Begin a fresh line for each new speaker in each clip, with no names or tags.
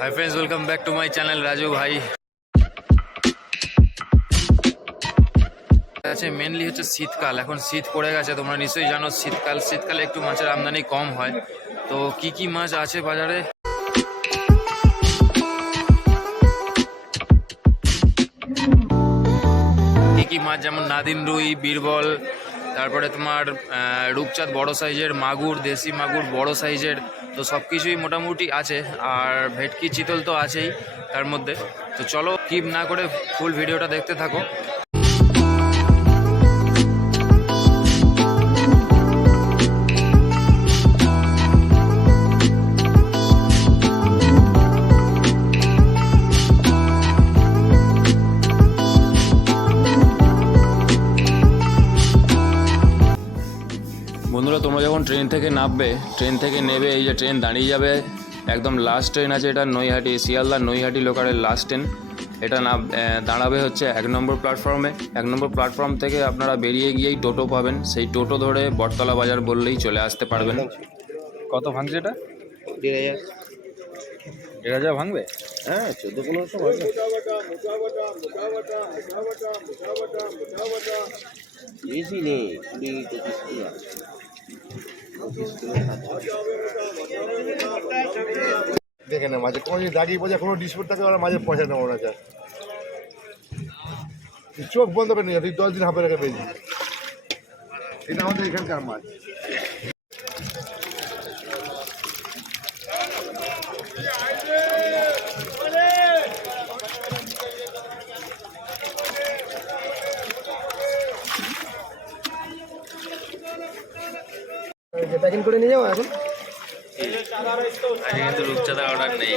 Hi friends welcome back to my channel Raju ভাই আছে mainly হচ্ছে শীতকাল। এখন শীত পড়ে গেছে, তোমরা নিশ্চয়ই জানো শীতকাল। শীতকালে একটু মাছের আমদানি কম হয়। তো কি কি মাছ আছে বাজারে? কি কি মাছ? যেমন নাদিন রুই, বীরবল, তারপরে তোমার রূপচাঁদ বড় সাইজের মাগুর, দেশি মাগুর বড় সাইজের তো সব কিছুই মোটামুটি আছে, আর ভেটকি চিতল তো আছেই তার মধ্যে। তো চলো কিপ না করে ফুল ভিডিওটা দেখতে থাকো। ট্রেন থেকে নামবে ট্রেন থেকে নেবে এই যে ট্রেন দাঁড়িয়ে যাবে একদম লাস্ট ট্রেন আছে এটা নৈহাটি শিয়ালদা নৈহাটি লোকালের লাস্ট ট্রেন। এটা না দাঁড়াবে হচ্ছে এক নম্বর প্ল্যাটফর্মে এক নম্বর প্ল্যাটফর্ম থেকে আপনারা বেরিয়ে গিয়েই টোটো পাবেন। সেই টোটো ধরে বটতলা বাজার বললেই চলে আসতে পারবেন। কত ভাঙছে এটা?
দেড় হাজার।
দেড় হাজার ভাঙবে?
হ্যাঁ চোদ্দ পনেরোশো ভালো বেশি নেই কুড়ি পঁচিশ
দেখে না মাঝে। কোনো যদি দাঁড়িয়ে বোঝা, কোনো ডিসপুট থাকে, ওরা মাঝে পয়সা নেব না তুই চোখ বন্ধ করে নিয়ে দশ দিন হাঁপে রেখে পেয়েছি এটা আমাদের এখানকার মাছ
প্যাকিং করে নিয়ে যাও এখন।
আজকে কিন্তু রূপচাঁদা অর্ডার নেই।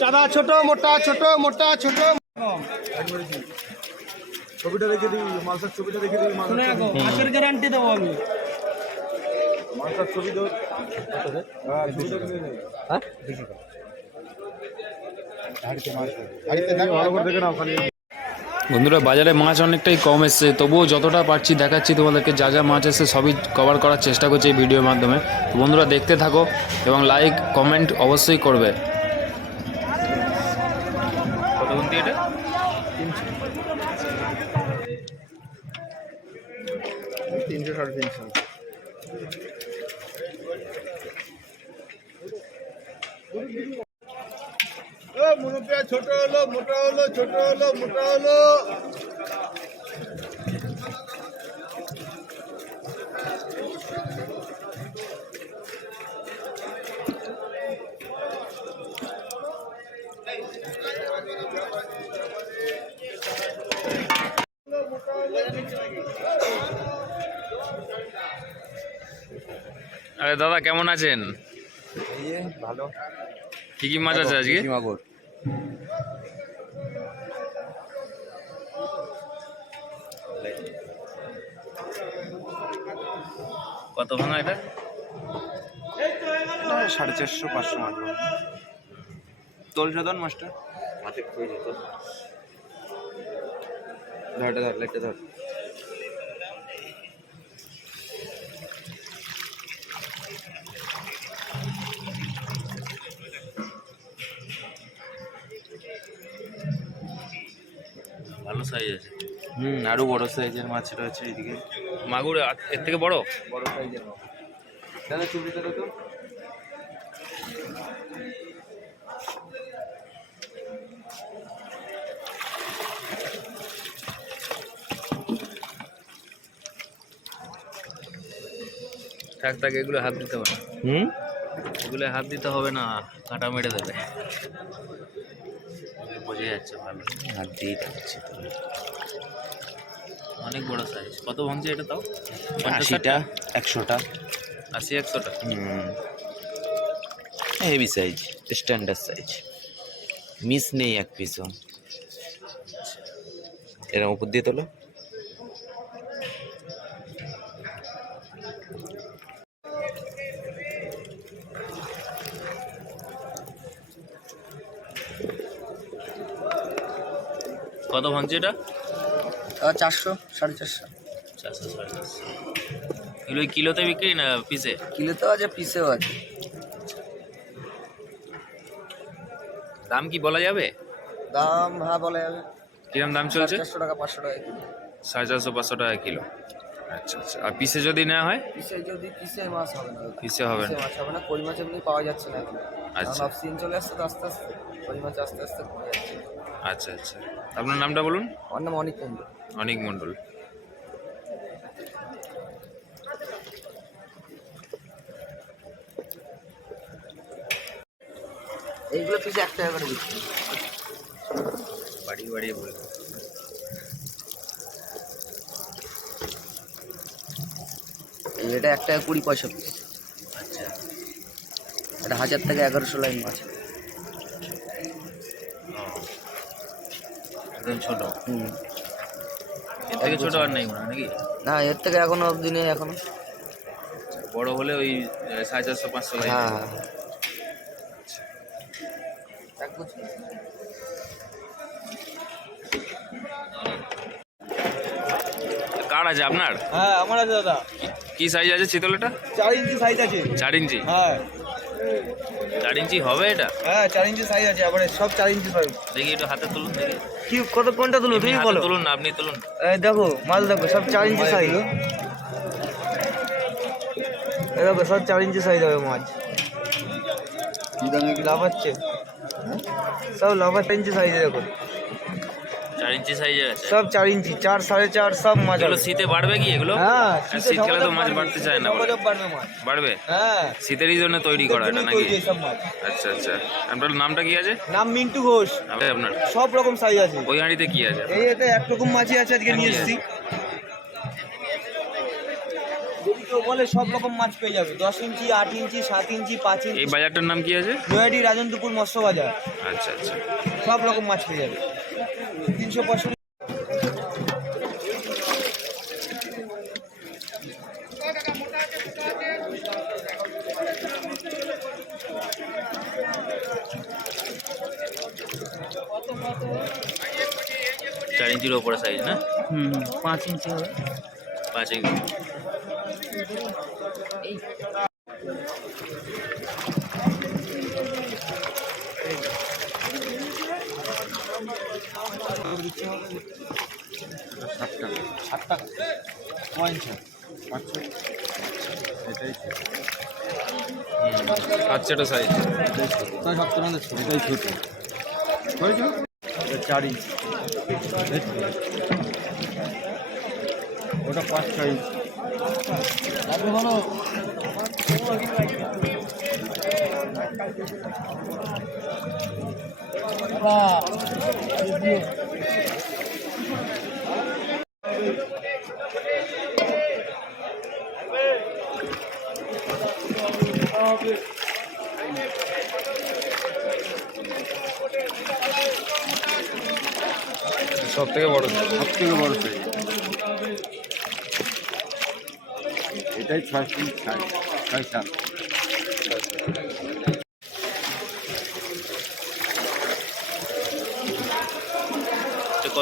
চাঁদা ছোট মোটা ছোট মোটা ছোট। ছবিটা রেখে দিই মালসার ছবিটা রেখে দিই
মাছের গ্যারান্টি দেবো আমি।
মালসার ছবি তো
বন্ধুরা, বাজারে মাছ অনেকটাই কম এসছে, তবুও যতটা পারছি দেখাচ্ছি তোমাদেরকে, যা যা মাছ এসছে সবই কভার করার চেষ্টা করছি এই ভিডিওর মাধ্যমে। তো বন্ধুরা, দেখতে থাকো এবং লাইক কমেন্ট অবশ্যই করবে।
তিনশো সাড়ে তিনশো। ছোট হলো মোটা হলো ছোট হলো মোটা হলো।
দাদা কেমন আছেন?
ভালো।
কি কি মাছ আছে আজকে?
মাগুর
কত ভাঙা এটা?
সাড়ে চারশো পাঁচশো মাছ। তোল সাধারণ মাছটা? মাছে খুঁজে যেত ধর এটা ধর।
সাইজ আছে।
হুম আরও বড় সাইজের মাছ রয়েছে এদিকে।
মাগুর এর থেকে বড়?
বড় সাইজের মাছ। দাদা চুবিটা তো।
থাক থাক এগুলো হাত দিতে না।
হুম?
এগুলো হাত দিতে হবে না কাঁটা মেরে দেবে। বোঝা যাচ্ছে ভালো।
হাত দিয়ে থাকছে
অনেক বড় সাইজ কত ভাঙছে এটা তাও?
আশিটা একশোটা।
আশি একশোটা?
হুম। Heavy size standard size miss নেই এক পিসও এরকম উপর দিয়ে তোলো।
কত ভাঙছে এটা?
চারশো সাড়ে চারশো।
চারশো সাড়ে চারশো। এগুলো কিলোতে বিক্রি না পিসে
কিলোতেও আছে পিসেও আছে।
দাম কি বলা যাবে?
দাম হ্যাঁ বলা যাবে।
কিরম দাম চলছে?
চারশো টাকা পাঁচশো টাকা কিলো।
সাড়ে চারশো পাঁচশো টাকা কিলো। আচ্ছা আচ্ছা। আর পিসে যদি নেওয়া হয়?
পিসে যদি পিসে মাছ হবে না।
পিসে হবে না।
মাছ হবে না কই মাছ এমনি পাওয়া যাচ্ছে না
আচ্ছা।
অফ সিজন চলে আসছে তো আস্তে আস্তে কই মাছ আস্তে আস্তে কমে যাচ্ছে।
আচ্ছা আচ্ছা। আপনার নামটা বলুন?
আমার নাম অনেক কুন্ডু
অনিক মণ্ডল।
এইগুলো পিসে এক টাকা করে বিক্রি।
বাড়িয়ে বাড়িয়ে বলে।
এটা এক টাকা কুড়ি পয়সা পিস।
আচ্ছা।
এটা হাজার থেকে এগারোশো লাইন মাছ
একদম ছোট।
হুম।
এর থেকে ছোট আর নেই মনে নাকি?
না এর থেকে এখনও অবধি নেই এখনও।
বড় হলে ওই সাড়ে চারশো পাঁচশো
হ্যাঁ।
কার আছে আপনার?
হ্যাঁ আমার আছে দাদা।
কি সাইজ আছে চিতলটা
চার ইঞ্চি সাইজ আছে।
চার ইঞ্চি?
হ্যাঁ।
চার ইঞ্চি হবে এটা?
হ্যাঁ চার ইঞ্চি সাইজ আছে আবার সব চার ইঞ্চি সাইজ
দেখি একটু হাতে তুলুন দেখি।
কি কত কোনটা তুলো
এমনি
তুমি বলো।
তুলুন না আপনি তুলুন।
এই দেখো মাল দেখো সব চার ইঞ্চি সাইজ এই দেখো সব চার ইঞ্চি সাইজ হবে মাছ। লাফাচ্ছে। সব লাফাচ্ছে ইঞ্চি সাইজ দেখো।
চার ইঞ্চি সাইজের আছে।
সব চার ইঞ্চি চার সাড়ে চার সব মাছ
এগুলো শীতে বাড়বে কি এগুলো?
হ্যাঁ
শীতকালে তো মাছ বাড়তে চায় না
বাড়বে হ্যাঁ।
শীতেরই জন্য তৈরি করা এটা নাকি? আচ্ছা আচ্ছা। আপনার নামটা কি আছে?
নাম মিন্টু ঘোষ।
আপনার।
সব রকম সাইজ আছে।
ওই হাঁড়িতে কি আছে?
এই এটা একরকম মাছই আছে আজকে নিয়ে এসেছি। যদি কেউ বলে সব রকম মাছ পেয়ে যাবে। দশ ইঞ্চি আট ইঞ্চি সাত ইঞ্চি পাঁচ
এই বাজারটার নাম কি আছে?
নয়াডি রাজনপুর মৎস্য বাজার।
আচ্ছা আচ্ছা।
সব রকম মাছ পেয়ে যাবে। তিনশো পঁয়ষট্টি
চার ইঞ্চির ওপরে সাইজ না?
হুম পাঁচ ইঞ্চি হবে।
পাঁচ ইঞ্চি।
ষাট টাকা পয়েন্ট
বাচ্চাটা সাইজ
সত্তর এটাই ছোট। চার ইঞ্চি। ওটা পাঁচ ছয় ইঞ্চি।
সব থেকে বড়
সব থেকে বড় সাইজ। এটাই ছয় সাইজ ছয় সাত।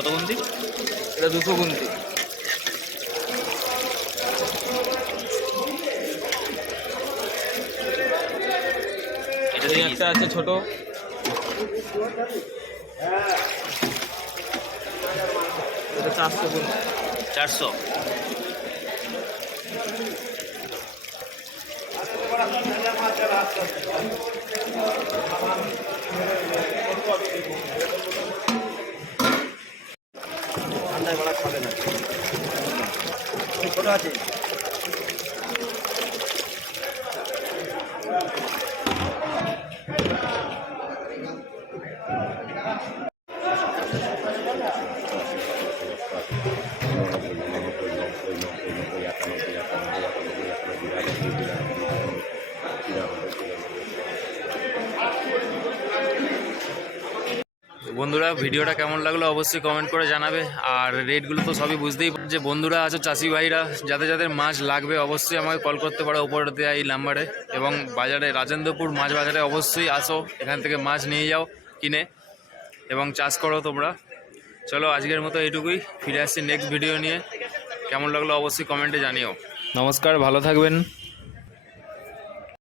কত গুন্তি?
এটা দুশো গুন্তি।
এটা দিয়ে
একটা আছে ছোট। এটা চারশো গুনতি।
চারশো।
বেলা খাবে না ছোট আছে।
বন্ধুরা, ভিডিওটা কেমন লাগল অবশ্যই কমেন্ট করে জানাবে। আর রেটগুলো তো সবই বুঝতেই যে বন্ধুরা আছো, চাষি ভাইরা, যাদের যাদের মাছ লাগবে অবশ্যই আমাকে কল করতে পারো উপরে দেওয়া এই নাম্বারে এবং বাজারে, রাজেন্দ্রপুর মাছ বাজারে অবশ্যই আসো, এখান থেকে মাছ নিয়ে যাও, কিনে। এবং চাষ করো তোমরা। চলো, আজকের মতো এইটুকুই। ফিরে আসছি নেক্সট ভিডিও নিয়ে। কেমন লাগল অবশ্যই কমেন্টে জানিও। নমস্কার, ভালো থাকবেন।